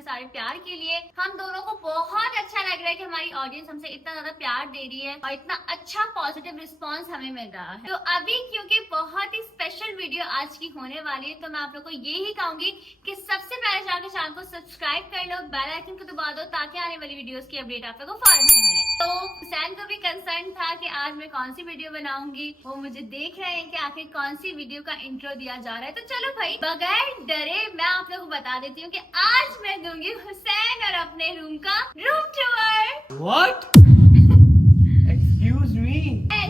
इतने सारे प्यार के लिए। हम दोनों को बहुत अच्छा लग रहा है कि हमारी ऑडियंस हमसे इतना ज्यादा प्यार दे रही है और इतना अच्छा पॉजिटिव रिस्पांस हमें मिल रहा है। तो अभी क्योंकि बहुत ही स्पेशल वीडियो आज की होने वाली है, तो मैं आप लोग को यही कहूंगी कि सबसे पहले जाकर चैनल को सब्सक्राइब कर लो, बेल आइकन को दबा दो ताकि आने वाली वीडियोस की अपडेट आप लोगों को फौरन से मिले। तो हुसैन को भी कंसर्न था कि आज मैं कौन सी वीडियो बनाऊंगी, वो मुझे देख रहे हैं कि आखिर कौन सी वीडियो का इंट्रो दिया जा रहा है। तो चलो भाई बगैर डरे मैं आप लोगों को बता देती हूँ कि आज मैं दूंगी हुसैन और अपने रूम का room tour. What? Excuse me?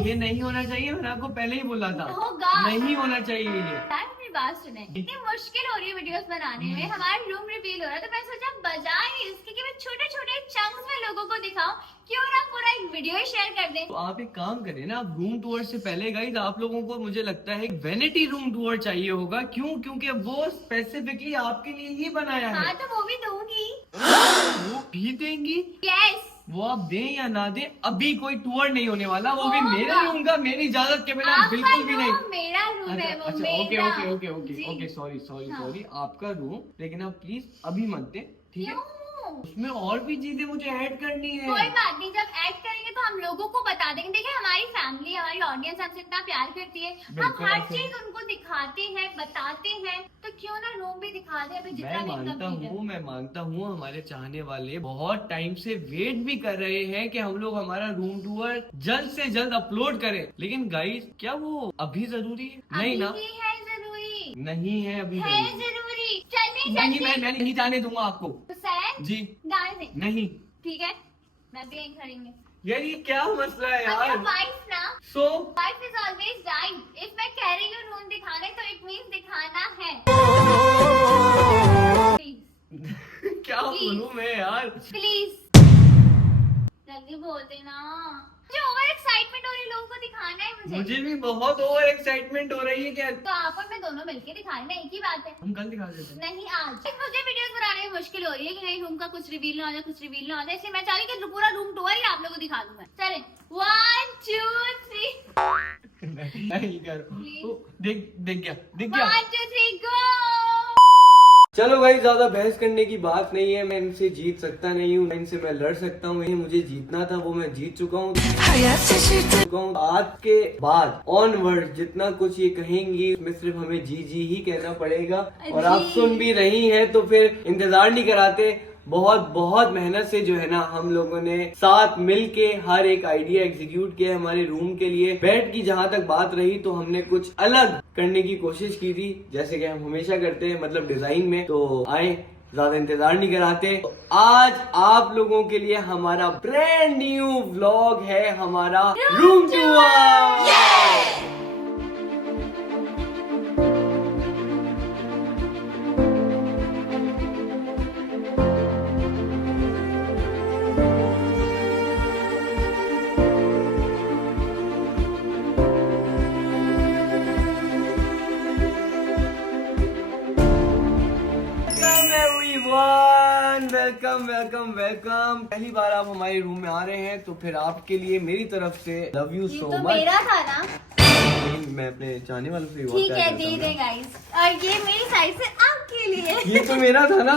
ये नहीं होना चाहिए, मैंने आपको पहले ही बोला था। होगा। नहीं होना चाहिए ये। मेरी बात सुने, इतनी मुश्किल हो रही है वीडियोस बनाने में, हमारा रूम रिवील हो रहा है, तो मैं सोचा बजाय इसके कि मैं छोटे छोटे चंक्स में लोगों को दिखाऊं, क्यों ना पूरा एक वीडियो ही शेयर कर दें। तो आप एक काम करें ना, आप रूम टूर से पहले गाइस आप लोगों को मुझे लगता है वेनिटी रूम टूर चाहिए होगा। क्यों? क्योंकि वो स्पेसिफिकली आपके लिए ही बनाया है। हाँ तो वो भी दूंगी। वो भी देंगी? यस। वो आप दें या ना दें, अभी कोई टूर नहीं होने वाला, वो भी मेरे रूम का, मेरी इजाजत के बिना बिल्कुल भी नहीं। मेरा रूम है वो। अच्छा, ओके मेरा। ओके ओके ओके जी। ओके, सॉरी सॉरी हाँ। सॉरी, आपका रूम, लेकिन आप प्लीज अभी मत दें, ठीक है? क्यों? उसमें और भी चीजें मुझे ऐड करनी है। कोई बात नहीं, जब ऐड करेंगे तो हम लोगों को बता देंगे। देखिए हमारी फैमिली, हमारी ऑडियंस हमसे इतना प्यार करती है, हम बिल्कुल हर ऐसे। चीज उनको दिखाते हैं, बताते हैं, तो क्यों ना रूम भी दिखा दे। अभी जितना मैं भी इनका मानता भीड़ है। हूँ, मैं मानता हूँ, हमारे चाहने वाले बहुत टाइम से वेट भी कर रहे हैं कि हम लोग हमारा रूम टूर जल्द से जल्द अपलोड करें। लेकिन गाइस क्या वो अभी जरूरी है? नहीं ना, अभी भी है जरूरी, नहीं है अभी है जरूरी। जरूरी। चलने नहीं, चलते। मैं नहीं जाने दूंगा आपको। हुसैन जी डाल दे। नहीं। ठीक है, मैं भी यहीं खड़ी हूँ। यार ये क्या मसला है यार? वाइफ ना, so wife is always right. If मैं कह रही हूँ रूम दिखाने तो इट मीन्स दिखाना है। प्लीज क्या बोलूं मैं यार? प्लीज जल्दी बोल देना। मुझे ओवर एक्साइटमेंट हो रही है, लोगों को दिखाना है मुझे भी बहुत ओवर एक्साइटमेंट हो रही है। क्या तो आप और मैं दोनों मिलके दिखाएं ना, एक ही बात है। हम कल दिखा देते हैं? नहीं आज। मुझे वीडियोस बनाने में मुश्किल हो रही है कि कहीं रूम का कुछ रिवील ना हो जाए, कुछ रिवील ना हो जाए, इसलिए मैं चाह रही कि पूरा रूम टूर ही आप लोगों को दिखा दूं मैं। चलें 1 2 3 नहीं करो। दिख गया 1 2 3 गो। चलो भाई, ज्यादा बहस करने की बात नहीं है। मैं इनसे जीत सकता नहीं हूँ, इनसे मैं लड़ सकता हूँ। ये मुझे जीतना था, वो मैं जीत चुका हूँ। आज के बाद ऑनवर्ड जितना कुछ ये कहेंगी उसमें सिर्फ हमें जी जी ही कहना पड़ेगा। और आप सुन भी रही हैं तो फिर इंतजार नहीं कराते। बहुत बहुत मेहनत से जो है ना हम लोगों ने साथ मिलके हर एक आइडिया एग्जीक्यूट किया हमारे रूम के लिए। बेड की जहाँ तक बात रही तो हमने कुछ अलग करने की कोशिश की थी, जैसे कि हम हमेशा करते हैं, मतलब डिजाइन में। तो आए, ज्यादा इंतजार नहीं कराते। तो आज आप लोगों के लिए हमारा ब्रांड न्यू व्लॉग है, हमारा room tour. Welcome welcome welcome. पहली बार आप हमारे रूम में आ रहे हैं तो फिर आपके लिए मेरी तरफ से लव यू सो तो मच। मेरा था ना, मैं अपने चाहने वालों से ठीक है दे दे गाइस। और ये मेरी साइड से आपके लिए। ये तो मेरा था ना,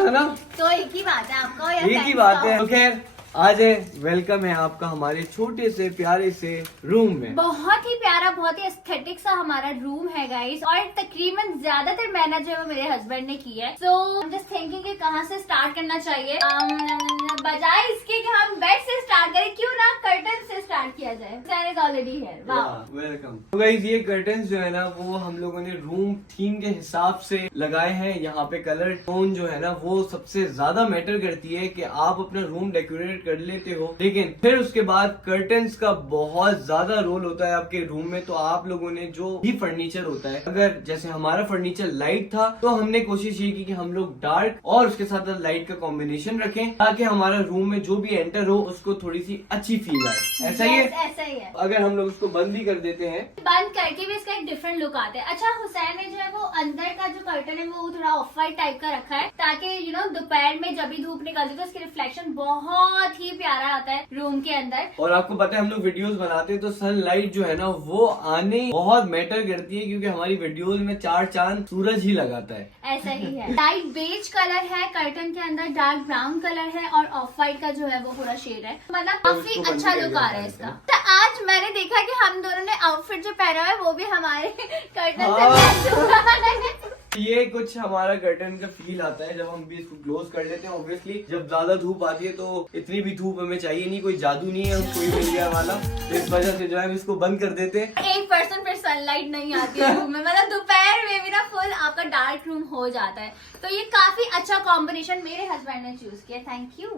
है ना? तो एक ही बात है, आपका या एक ही बात है। तो खैर आज है, वेलकम है आपका हमारे छोटे से प्यारे से रूम में। बहुत ही प्यारा, बहुत ही एस्थेटिक सा हमारा रूम है गाइस। और तकरीबन ज्यादातर मेहनत जो है वो मेरे हस्बैंड ने की है। सो आई एम जस्ट थिंकिंग कि कहाँ से स्टार्ट करना चाहिए। बजाय इसके कि हम बेड से स्टार्ट करें, क्यों ना कर्टन से स्टार्ट किया जाए। That is already here. Wow welcome. तो गाइस ये कर्टन्स जो है ना वो हम लोगों ने रूम थीम के हिसाब से लगाए हैं। यहाँ पे कलर टोन जो है ना वो सबसे ज्यादा मैटर करती है कि आप अपना रूम डेकोरेट कर लेते हो, लेकिन फिर उसके बाद कर्टन्स का बहुत ज्यादा रोल होता है आपके रूम में। तो आप लोगों ने जो भी फर्नीचर होता है, अगर जैसे हमारा फर्नीचर लाइट था तो हमने कोशिश ये की कि हम लोग डार्क और उसके साथ लाइट का कॉम्बिनेशन रखें ताकि हमारा हमारा रूम में जो भी एंटर हो उसको थोड़ी सी अच्छी फील आए। ऐसा ही है, ऐसा ही है। अगर हम लोग उसको बंद भी कर देते हैं, बंद करके भी इसका एक डिफरेंट लुक आता है। अच्छा, हुसैन ने जो है वो अंदर का जो कर्टन है वो थोड़ा ऑफ वाइट टाइप का रखा है, ताकि दोपहर में जब भी धूप निकलती है तो इसकी रिफ्लेक्शन बहुत ही प्यारा आता है रूम के अंदर। और आपको पता है हम लोग वीडियोस बनाते हैं तो सनलाइट जो है ना वो आने बहुत मैटर करती है, क्योंकि हमारी वीडियोस में 4 चांद सूरज ही लगाता है। ऐसा ही है। लाइट बेज कलर है कर्टन के अंदर, डार्क ब्राउन कलर है और ऑफ वाइट का जो है वो पूरा शेड है, मतलब काफी अच्छा लुक आ रहा है इसका। तो आज मैंने देखा कि हम दोनों ने आउटफिट जो पहना है वो भी हमारे कर्टन से मैच हो रहा है। ये कुछ हमारा कर्टन का फील आता है जब हम भी इसको क्लोज कर लेते हैं। ऑब्वियसली जब ज्यादा धूप आती है तो इतनी भी धूप हमें चाहिए नहीं, कोई जादू नहीं है कोई मिल गया वाला, तो इस वजह से जो है हम इसको बंद कर देते हैं। 1% फिर सनलाइट नहीं आती है रूम में, मतलब दोपहर में भी ना फुल आपका डार्क रूम हो जाता है। तो ये काफी अच्छा कॉम्बिनेशन मेरे हस्बैंड ने चूज किया। Thank you.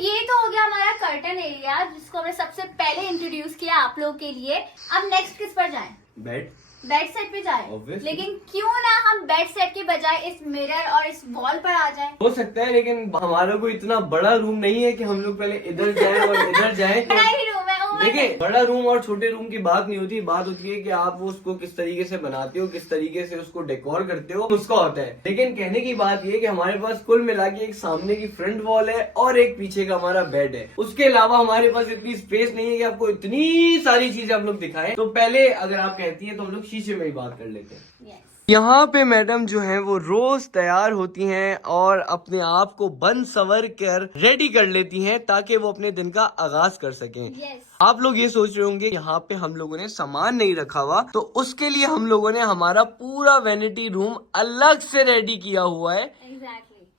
ये तो हो गया हमारा कर्टन एरिया जिसको हमने सबसे पहले इंट्रोड्यूस किया आप लोग के लिए। अब नेक्स्ट किस पर जाएं? बेड सेट पे जाए, लेकिन क्यों ना हम बेड सेट के बजाय इस मिरर और इस वॉल पर आ जाए। हो सकता है, लेकिन हमारा कोई इतना बड़ा रूम नहीं है कि हम लोग पहले इधर जाएं और इधर जाएं। बड़ा ही रूम है। देखिए, बड़ा रूम और छोटे रूम की बात नहीं होती, बात होती है कि आप उसको किस तरीके से बनाते हो, किस तरीके से उसको डेकोर करते हो, उसका होता है। लेकिन कहने की बात ये कि हमारे पास कुल मिला के एक सामने की फ्रंट वॉल है और एक पीछे का हमारा बेड है। उसके अलावा हमारे पास इतनी स्पेस नहीं है कि आपको इतनी सारी चीजें हम लोग दिखाएं। तो पहले अगर आप कहती हैं तो हम लोग शीशे में ही बात कर लेते हैं। यहाँ पे मैडम जो है वो रोज तैयार होती हैं और अपने आप को बन सवर कर रेडी कर लेती हैं ताकि वो अपने दिन का आगाज कर सकें। आप लोग ये सोच रहे होंगे यहाँ पे हम लोगों ने सामान नहीं रखा हुआ, तो उसके लिए हम लोगों ने हमारा पूरा वैनिटी रूम अलग से रेडी किया हुआ है।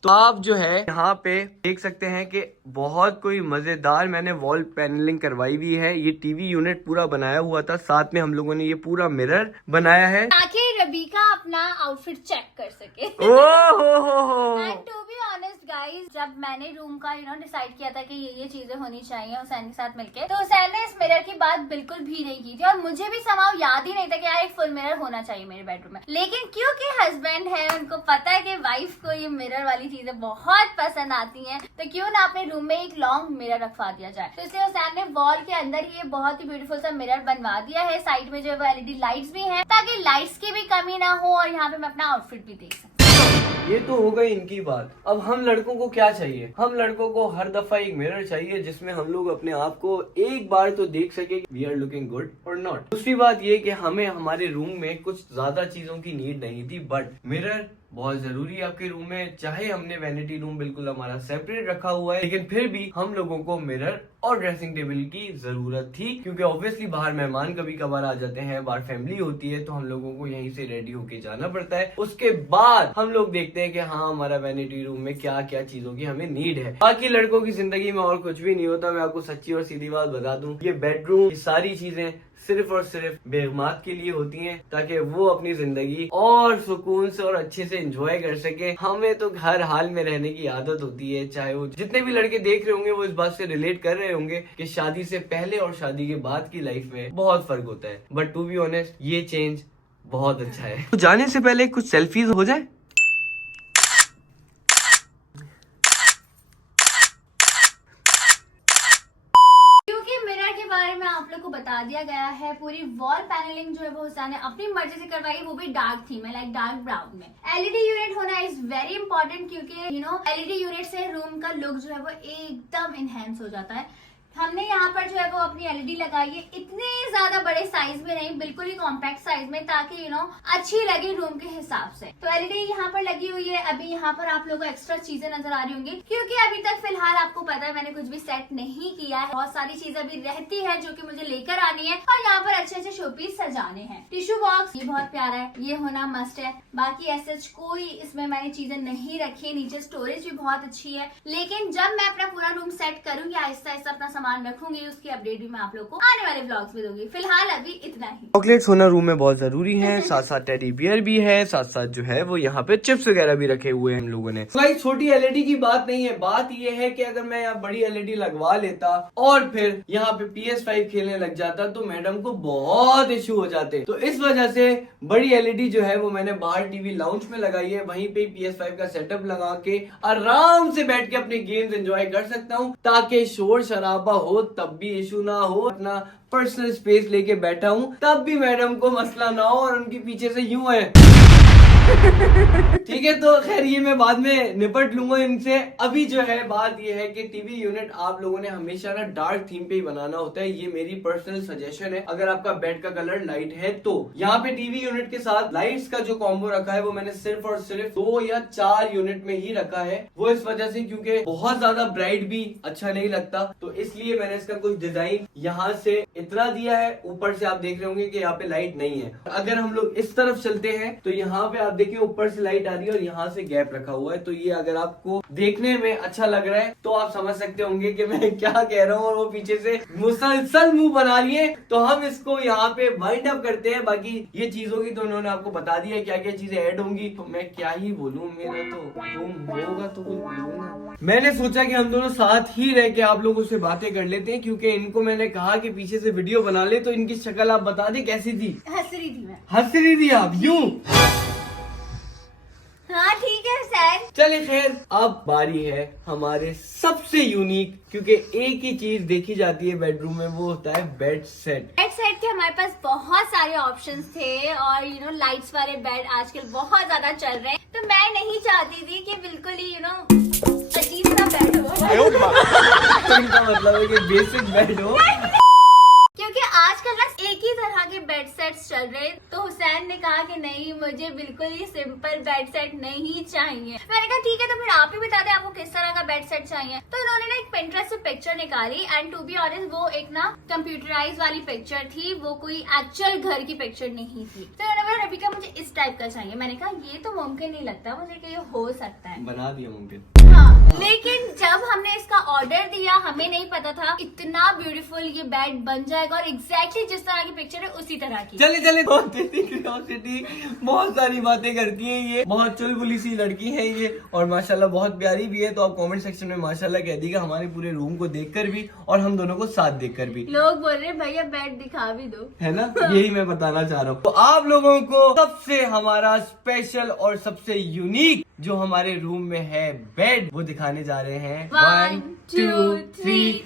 तो आप जो है यहाँ पे देख सकते हैं कि बहुत कोई मजेदार मैंने वॉल पैनलिंग करवाई हुई है। ये टीवी यूनिट पूरा बनाया हुआ था, साथ में हम लोगों ने ये पूरा मिरर बनाया है ताकि रबीका अपना आउटफिट चेक कर सके। And to be honest guys, जब मैंने रूम का डिसाइड किया था कि ये चीजें होनी चाहिए हुसैन के साथ मिलके, तो हुसैन ने इस मिरर की बात बिल्कुल भी नहीं की थी और मुझे भी समाव याद ही नहीं था कि यार एक फुल मिरर होना चाहिए मेरे बेडरूम में। लेकिन क्योंकि हस्बैंड है, उनको पता है कि वाइफ को ये मिरर वाली चीजें बहुत पसंद आती हैं, तो क्यों ना अपने रूम में एक लॉन्ग मिरर रखवा दिया जाए। तो इसलिए हुसैन ने वॉल के अंदर ही ये बहुत ही ब्यूटीफुल सा मिरर बनवा दिया है। साइड में जो है वो LED लाइट्स भी हैं ताकि लाइट्स की भी कमी ना हो और यहाँ पे मैं अपना आउटफिट भी देख सकूं। ये तो हो गई इनकी बात। अब हम लड़कों को क्या चाहिए? हम लड़कों को हर दफा एक मिरर चाहिए जिसमें हम लोग अपने आप को एक बार तो देख सके वी आर लुकिंग गुड और नॉट। दूसरी बात ये कि हमें हमारे रूम में कुछ ज्यादा चीजों की नीड नहीं थी, बट मिरर बहुत जरूरी है आपके रूम में। चाहे हमने वैनिटी रूम बिल्कुल हमारा सेपरेट रखा हुआ है, लेकिन फिर भी हम लोगों को मिरर और ड्रेसिंग टेबल की जरूरत थी, क्योंकि ऑब्वियसली बाहर मेहमान कभी कभार आ जाते हैं, बाहर फैमिली होती है, तो हम लोगों को यहीं से रेडी होके जाना पड़ता है। उसके बाद हम लोग देखते हैं कि हाँ हमारा वैनिटी रूम में क्या क्या चीजों की हमें नीड है। बाकी लड़कों की जिंदगी में और कुछ भी नहीं होता। मैं आपको सच्ची और सीधी बात बता दूं, ये बेडरूम, ये सारी चीजें सिर्फ और सिर्फ बेगमात के लिए होती हैं ताकि वो अपनी जिंदगी और सुकून से और अच्छे से एंजॉय कर सके। हमें तो हर हाल में रहने की आदत होती है। चाहे वो जितने भी लड़के देख रहे होंगे वो इस बात से रिलेट कर रहे होंगे कि शादी से पहले और शादी के बाद की लाइफ में बहुत फर्क होता है, बट टू बी ऑनेस्ट ये चेंज बहुत अच्छा है। तो जाने से पहले कुछ सेल्फीज हो जाए। आप लोग को बता दिया गया है, पूरी वॉल पैनलिंग जो है वो हुसैन ने अपनी मर्जी से करवाई, वो भी डार्क थीम है, लाइक डार्क ब्राउन में। LED यूनिट होना इज वेरी इंपॉर्टेंट, क्योंकि LED यूनिट से रूम का लुक जो है वो एकदम इनहेंस हो जाता है। हमने यहाँ पर जो है वो अपनी LED लगाई है, इतने ज्यादा बड़े साइज में नहीं, बिल्कुल ही कॉम्पैक्ट साइज में, ताकि अच्छी लगे रूम के हिसाब से। तो LED यहाँ पर लगी हुई है। अभी यहाँ पर आप लोगों को एक्स्ट्रा चीजें नजर आ रही होंगी, क्योंकि अभी तक फिलहाल आपको पता है मैंने कुछ भी सेट नहीं किया है। बहुत सारी चीजें अभी रहती है जो कि मुझे लेकर आनी है और यहाँ पर अच्छे अच्छे शोपीस सजाने हैं। टिश्यू बॉक्स ये बहुत प्यारा है, ये होना मस्ट है। बाकी ऐसे कोई इसमें मैंने चीजें नहीं रखी। नीचे स्टोरेज भी बहुत अच्छी है, लेकिन जब मैं अपना पूरा रूम सेट करूंगी, आहिस्ता आहिस्ता अपना सामान रखूंगी उसकी अपडेट भी मैं आप लोग को आने वाले ब्लॉग्स में दूंगी। फिलहाल अभी इतना ही। चॉकलेट्स होना रूम में बहुत जरूरी है, साथ साथ टेडी बियर भी है, साथ साथ जो है वो यहाँ पे चिप्स वगैरह भी रखे हुए हैं हम लोगों ने। भाई छोटी एलईडी की बात नहीं है, बात ये है कि अगर मैं यहाँ बड़ी एलईडी लगवा लेता और फिर यहाँ पे PS5 खेलने लग जाता तो मैडम को बहुत इश्यू हो जाते। तो इस वजह से बड़ी एलईडी जो है वो मैंने बाहर टीवी लाउंज में लगाई है, वहीं पे PS5 का सेटअप लगा के आराम से बैठ के अपने गेम्स एंजॉय कर सकता हूँ, ताकि शोर शराबा हो तब भी इशू ना हो, अपना पर्सनल स्पेस लेके बैठा हूँ तब भी मैडम को मसला ना हो और उनके पीछे से यूं है। ठीक है, तो खैर ये मैं बाद में निपट लूंगा इनसे। अभी जो है बात ये है कि टीवी यूनिट आप लोगों ने हमेशा ना डार्क थीम पे ही बनाना होता है, ये मेरी पर्सनल सजेशन है। अगर आपका बेड का कलर लाइट है तो यहाँ पे टीवी यूनिट के साथ लाइट्स का जो कॉम्बो रखा है वो मैंने सिर्फ और सिर्फ 2 या 4 यूनिट में ही रखा है। वो इस वजह से क्योंकि बहुत ज्यादा ब्राइट भी अच्छा नहीं लगता, तो इसलिए मैंने इसका कुछ डिजाइन यहाँ से इतना दिया है। ऊपर से आप देख रहे होंगे कि यहाँ पे लाइट नहीं है। अगर हम लोग इस तरफ चलते हैं तो यहाँ पे आप देखिए ऊपर से लाइट आ रही है और यहाँ से गैप रखा हुआ है। तो ये अगर आपको देखने में अच्छा लग रहा है तो आप समझ सकते होंगे कि मैं क्या कह रहा हूँ। और वो पीछे से मुसलसल मुंह बना लिए, तो हम इसको यहाँ पे वाइंड अप करते हैं। बाकी ये चीज होगी तो उन्होंने आपको बता दिया है क्या क्या चीजें ऐड होंगी, तो मैं क्या ही बोलूँ, मेरा तो रूम होगा तो कुछ बोलूंगा। मैंने सोचा कि हम दोनों साथ ही रह के आप लोगों से बातें कर लेते हैं, क्योंकि इनको मैंने कहा कि पीछे से वीडियो बना ले, तो इनकी शक्ल आप बता दें कैसी थी। हंस रही थी मैं। हंस रही थी आप यूं? हाँ ठीक है सर। चलिए खैर, अब बारी है हमारे सबसे यूनिक, क्योंकि एक ही चीज देखी जाती है बेडरूम में, वो होता है बेड सेट। बेड सेट के हमारे पास बहुत सारे ऑप्शंस थे और लाइट्स वाले बेड आजकल बहुत ज्यादा चल रहे हैं, तो मैं नहीं चाहती थी कि बिल्कुल ही अजीब सा बेड हो। इनका मतलब है कि बेसिक बेड हो, क्योंकि आजकल ना एक ही तरह के बेड सेट्स चल रहे हैं। तो हुसैन ने कहा कि नहीं, मुझे बिल्कुल ही सिंपल बेड सेट नहीं चाहिए। मैंने कहा ठीक है, तो फिर आप ही बता दें आपको किस तरह का बेड सेट चाहिए। तो इन्होंने ना एक पिंटरेस्ट से पिक्चर निकाली एंड टू बी ऑनेस्ट वो एक ना कंप्यूटराइज वाली पिक्चर थी, वो कोई एक्चुअल घर की पिक्चर नहीं थी। तो इन्होंने बोला रबिका मुझे इस टाइप का चाहिए। मैंने कहा ये तो मुमकिन नहीं लगता मुझे कि ये हो सकता है। बना दिया मुमकिन। हाँ, लेकिन जब हमने इसका ऑर्डर दिया हमें नहीं पता था इतना ब्यूटीफुल ये बेड बन जाएगा और एग्जैक्टली जिस तरह की पिक्चर है उसी तरह की। चले क्यूरियोसिटी बहुत सारी बातें करती है, ये बहुत चुलबुली सी लड़की है ये, और माशाल्लाह बहुत प्यारी भी है। तो आप कमेंट सेक्शन में माशाल्लाह कह दीजिएगा हमारे पूरे रूम को देखकर भी और हम दोनों को साथ देखकर भी। लोग बोल रहे हैं भैया बेड दिखा भी दो, है ना, यही मैं बताना चाह रहा हूँ। तो आप लोगों को सबसे हमारा स्पेशल और सबसे यूनिक जो हमारे रूम में है बेड, वो दिखाने जा रहे हैं। 1 2 3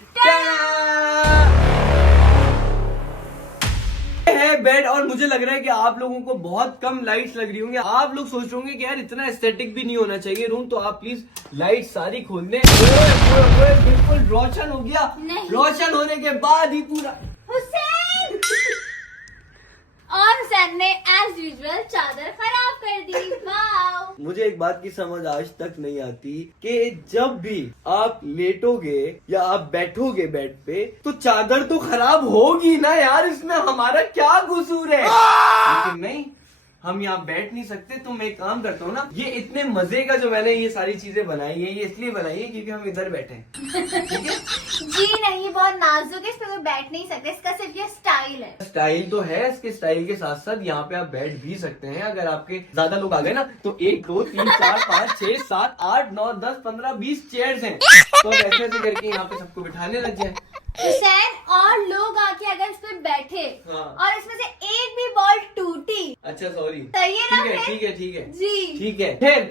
है बेड। और मुझे लग रहा है कि आप लोगों को बहुत कम लाइट्स लग रही होंगी। आप लोग सोच रहे होंगे कि यार इतना एस्थेटिक भी नहीं होना चाहिए रूम, तो आप प्लीज लाइट सारी खोल दें। बिल्कुल रोशन हो गया। रोशन होने के बाद ही पूरा हुसैन और हुसैन ने एज यूजुअल चादर खराब कर दी। वाओ। मुझे एक बात की समझ आज तक नहीं आती कि जब भी आप लेटोगे या आप बैठोगे बेड पे तो चादर तो खराब होगी ना यार, इसमें हमारा क्या कसूर है। लेकिन नहीं, हम यहाँ बैठ नहीं सकते, तो मैं एक काम करता हूँ ना, ये इतने मजे का जो मैंने ये सारी चीजें बनाई है ये इसलिए बनाई है क्योंकि हम इधर बैठे हैं। ठीक है जी नहीं, ये बहुत नाजुक है, इस पे कोई बैठ नहीं सकते, इसका सिर्फ ये स्टाइल है। स्टाइल तो है, इसके स्टाइल के साथ साथ यहाँ पे आप बैठ भी सकते हैं। अगर आपके ज्यादा लोग आ गए ना तो 1 2 3 4 5 6 7 8 9 10 15 20 चेयर्स हैं, तो ऐसे ऐसे करके यहाँ पे सबको बिठाने लग जाए। हुसैन और लोग आके अगर इस पे बैठे और इसमें से एक भी बॉल टूटी, अच्छा सॉरी, सही है ना? ठीक है जी ठीक है। फिर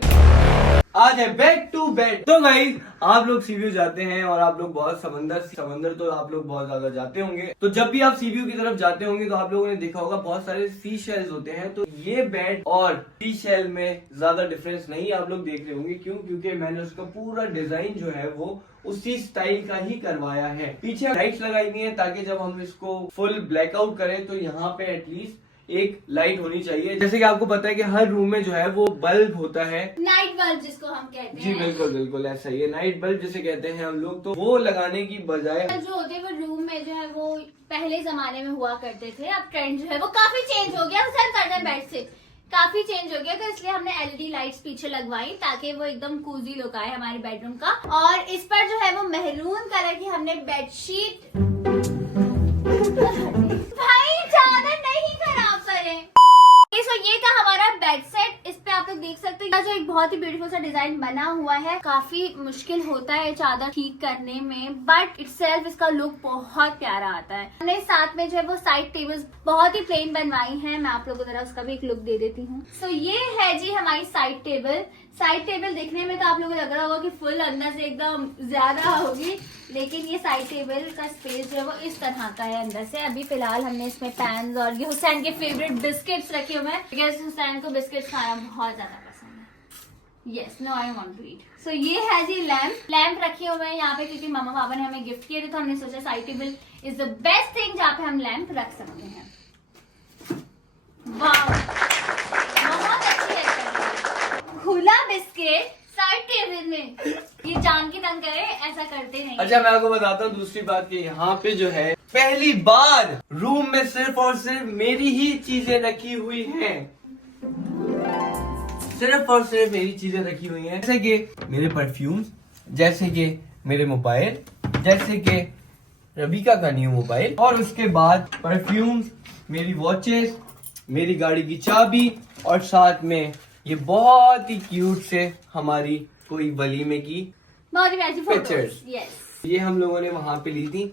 आ जाए बैक टू बेड। तो भाई आप लोग सी व्यू जाते हैं और आप लोग बहुत समंदर तो आप लोग बहुत ज्यादा जाते होंगे, तो जब भी आप सी व्यू की तरफ जाते होंगे तो आप लोगों ने देखा होगा बहुत सारे सी शेल्स होते हैं। तो ये बेड और सी शेल में ज्यादा डिफरेंस नहीं आप लोग देख रहे होंगे। क्यों? क्योंकि मैंने उसका पूरा डिजाइन जो है वो उसी स्टाइल का ही करवाया है। पीछे लाइट्स लगाई हुई है ताकि जब हम इसको फुल ब्लैकआउट करें तो यहाँ पे एटलीस्ट एक लाइट होनी चाहिए। जैसे कि आपको पता है कि हर रूम में जो है वो बल्ब होता है, नाइट बल्ब जिसको हम कहते हैं। जी बिल्कुल ऐसा ही है, नाइट बल्ब जिसे कहते हैं हम लोग। तो वो लगाने की बजाय जो होते हैं वो रूम में जो है वो पहले जमाने में हुआ करते थे, अब ट्रेंड जो है वो काफी चेंज हो गया। सर करते हैं बेड से काफी चेंज हो गया, तो इसलिए हमने एलईडी लाइट्स पीछे लगवाई ताकि वो एकदम कूजी लुक आए हमारे बेडरूम का। और इस पर जो है वो मेहरून कलर की हमने बेडशीट भाई चादर नहीं खराब करें। सो ये था हमारा बेड सेट। इस पे आप लोग देख सकते हो जो एक बहुत ही ब्यूटीफुल सा डिजाइन बना हुआ है। काफी मुश्किल होता है चादर ठीक करने में, बट इटसेल्फ इसका लुक बहुत प्यारा आता है। हमने साथ में जो है वो साइड टेबल्स बहुत ही प्लेन बनवाई हैं। मैं आप लोगों को जरा उसका भी एक लुक दे देती हूँ। सो ये है जी हमारी साइड टेबल। साइड टेबल देखने में तो आप लोगों को लग रहा होगा कि फुल अंदर से एकदम ज्यादा होगी, लेकिन ये साइड टेबल का स्पेस जो है वो इस तरह का है अंदर से। अभी फिलहाल हमने इसमें पैन्स और ये हुसैन के फेवरेट बिस्किट्स रखे हुए हैं, बिकॉज हुसैन को बिस्किट्स खाना बहुत ज्यादा पसंद है। Yes, no I want to eat. So ये है जी लैम्प रखे हुए हैं यहाँ पे, क्योंकि मम्मा पापा ने हमें गिफ्ट किए थे, तो हमने सोचा side table is the best thing जहाँ पे हम लैम्प रख सकते हैं। वाह, बहुत अच्छी है। खुला बिस्किट साइड टेबल में, ये जान की तंग करे, ऐसा करते नहीं। अच्छा, मैं आपको बताता हूँ दूसरी बात कि यहाँ पे जो है पहली बार रूम में सिर्फ और सिर्फ मेरी ही चीजें रखी हुई हैं। सिर्फ और सिर्फ मेरी चीजें रखी हुई हैं, जैसे कि मेरे परफ्यूम्स, जैसे कि मेरे मोबाइल, जैसे कि रबीका का न्यू मोबाइल, और उसके बाद परफ्यूम्स, मेरी वॉचेस, मेरी गाड़ी की चाबी, और साथ में ये बहुत ही क्यूट से हमारी कोई वलीमे की बहुत ही प्यारी पिक्चर्स। यस, ये हम लोगों ने वहाँ पे ली थी,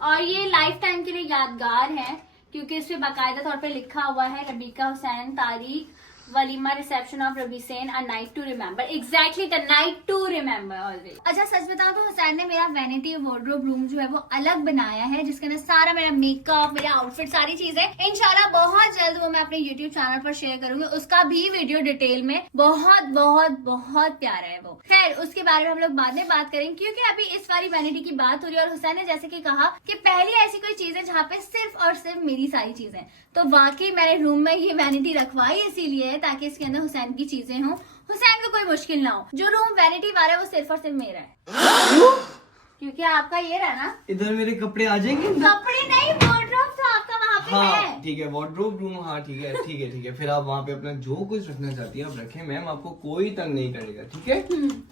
और ये लाइफ टाइम के लिए यादगार है, क्योंकि इस पे बाकायदा तौर पे लिखा हुआ है रबीका हुसैन, तारीख वलीमा रिसेप्शन ऑफ रबीसेन, a night to remember. Exactly the night to remember always. अच्छा, सच बताऊं तो हुसैन ने मेरा वैनिटी वार्डरोब रूम जो है वो अलग बनाया है, जिसके अंदर सारा मेरा मेकअप, मेरा आउटफिट, सारी चीजें इंशाल्लाह बहुत जल्द वो मैं अपने यूट्यूब चैनल पर शेयर करूंगी। उसका भी वीडियो डिटेल में, बहुत बहुत बहुत प्यारा है वो। खैर, उसके बारे में हम लोग बाद में बात करेंगे, क्योंकि अभी इस वाली वैनिटी की बात हो रही है। और हुसैन ने जैसे कि कहा कि पहली ऐसी कोई चीज है जहाँ पे सिर्फ और सिर्फ मेरी सारी चीजें, तो वाकई मैंने रूम में ये वैनिटी रखवाई इसीलिए ताकि इसके अंदर हुसैन की चीजें हों, हुसैन को कोई मुश्किल ना हो। जो रूम वैनिटी वाला है वो सिर्फ और सिर्फ मेरा है, क्योंकि आपका ये रहा ना। इधर मेरे कपड़े आ जाएंगे। कपड़े नहीं, वार्डरोब तो आपका वहाँ पे हाँ है। ठीक है, वार्डरोब रूम, हाँ ठीक है ठीक है ठीक है। फिर आप वहाँ पे अपना जो कुछ रखना चाहती है आप रखें, मैम, आपको कोई तंग नहीं करेगा, ठीक है।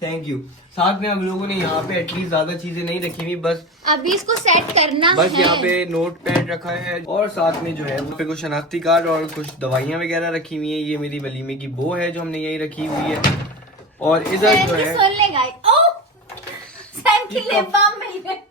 Thank you. साथ में हम लोगों ने यहाँ पे एटलीस्ट ज्यादा चीजें नहीं रखी हुई, बस अभी इसको सेट करना बस है। यहाँ पे नोट पैड रखा है, और साथ में जो है वहाँ पे कुछ शनाख्ती कार्ड और कुछ दवाइयाँ वगैरह रखी हुई है। ये मेरी वलीमे की बो है जो हमने यही रखी हुई है, और इधर जो है सुन ले गाइस, ओ सैन की लिप बाम मिल गए।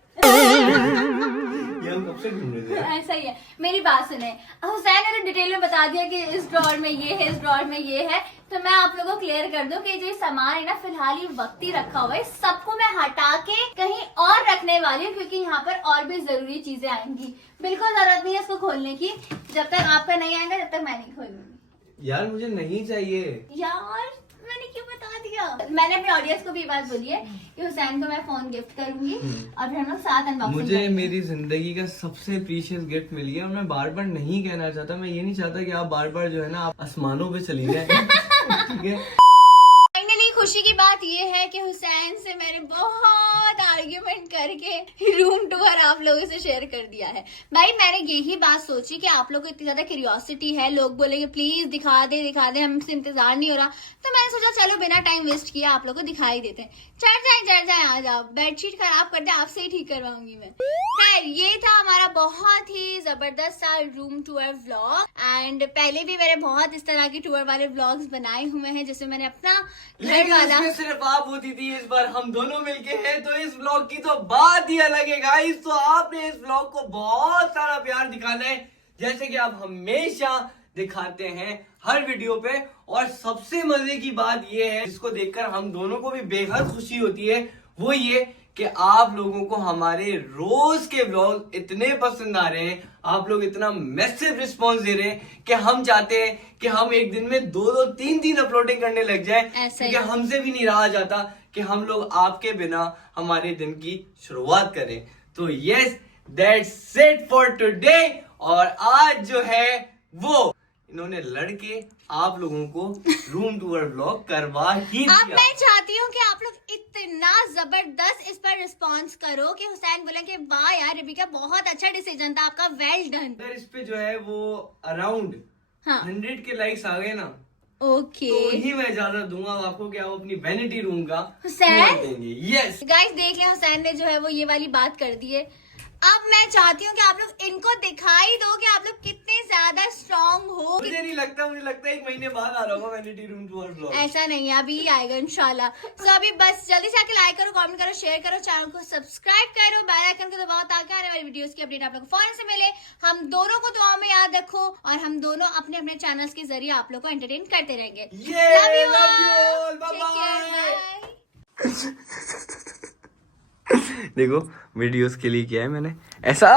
ये हम कब से ढूंढ रहे थे। ऐसा ही है। मेरी बात सुने, हुसैन ने तो डिटेल में बता दिया कि इस ड्रॉर में ये है, इस ड्रॉर में ये है, तो मैं आप लोगों को क्लियर कर दूं कि जो सामान है ना फिलहाल ये वक्ती रखा हुआ है, सबको मैं हटा के कहीं और रखने वाली हूँ, क्योंकि यहाँ पर और भी जरूरी चीजें आएंगी। बिल्कुल जरूरत नहीं है इसको खोलने की, जब तक आपका नहीं आएगा तब तक मैं नहीं खोलूंगी। यार मुझे नहीं चाहिए यार, मैंने क्यों बता दिया। मैंने अपने ऑडियंस को भी ये बात बोली है कि हुसैन को मैं फोन गिफ्ट करूंगी और फिर हम लोग साथ अनबॉक्सिंग मुझे करेंगे। मेरी जिंदगी का सबसे प्रीशियस गिफ्ट मिली है, और मैं बार बार नहीं कहना चाहता। मैं ये नहीं चाहता कि आप बार बार जो है ना आप आसमानों पे चली जाए, ठीक है। फाइनली खुशी की बात ये है कि हुसैन से मैंने बहुत आर्ग्यूमेंट करके रूम टूर आप लोगों से शेयर कर दिया है। भाई मैंने यही बात सोची कि आप लोगों को इतनी ज्यादा क्यूरियोसिटी है, लोग बोलेंगे प्लीज दिखा दे, हमसे इंतजार नहीं हो रहा, तो मैंने सोचा चलो बिना टाइम वेस्ट किया आप लोगों को दिखाई देते हैं। चढ़ जाए आ जाओ, बेडशीट खराब कर दे आपसे ही ठीक करवाऊंगी मैं। खैर, ये था हमारा बहुत ही जबरदस्त सा रूम टूर व्लॉग, एंड पहले भी मैंने बहुत इस तरह की टूर वाले व्लॉग्स बनाए हुए हैं, जिसमें मैंने अपना घर वाला इसमें सिर्फ आप होती थी, इस बार हम दोनों मिलके हैं, तो इस ब्लॉग की तो बात ही अलग है गाइस। तो आपने इस ब्लॉग को बहुत सारा प्यार दिखाना है, जैसे कि आप हमेशा दिखाते हैं हर वीडियो पे। और सबसे मजे की बात ये है, जिसको देखकर हम दोनों को भी बेहद खुशी होती है, वो ये कि आप लोगों को हमारे रोज के व्लॉग इतने पसंद आ रहे हैं, आप लोग इतना मैसिव रिस्पांस दे रहे हैं कि हम चाहते हैं कि हम एक दिन में 2-2, 3-3 अपलोडिंग करने लग जाए, क्योंकि हमसे भी नहीं रहा जाता कि हम लोग आपके बिना हमारे दिन की शुरुआत करें। तो yes, that's it for today. और आज जो है वो इन्होंने लड़के आप लोगों को रूम टूर व्लॉग करवा ही दिया। अब मैं चाहती हूँ कि आप लोग इतना जबरदस्त इस पर रिस्पांस करो कि हुसैन बोले कि वाह यार रबीका बहुत अच्छा डिसीजन था आपका, वेल डन। इस पे जो है वो अराउंड हाँ 100 के लाइक्स आ गए ना ओके तो ही मैं ज्यादा दूंगा आपको कि आप अपनी वैनिटी रूम का हुसैन देंगे। यस गाइस देख लिया हुसैन ने जो है वो ये वाली बात कर दी है। अब मैं चाहती हूँ कि आप लोग इनको दिखाई दो कि आप लोग कितने ज्यादा स्ट्रांग हो। मुझे नहीं लगता, मुझे लगता है 1 महीने बाद आ रहा होगा वैनिटी रूम टूर ब्लॉग। ऐसा नहीं है, अभी आएगा इंशाल्लाह। सो अभी बस जल्दी से आके लाइक करो, कमेंट करो, शेयर करो, चैनल को सब्सक्राइब करो, बेल आइकन को दबाओ ताकि आने वाली वीडियोस की अपडेट आप लोग को फौरन से मिले। हम दोनों को दुआ में याद रखो और हम दोनों अपने अपने चैनल्स के जरिए आप लोग को एंटरटेन करते रहेंगे। Love you all. Bye-bye. देखो वीडियोस के लिए किया है मैंने ऐसा।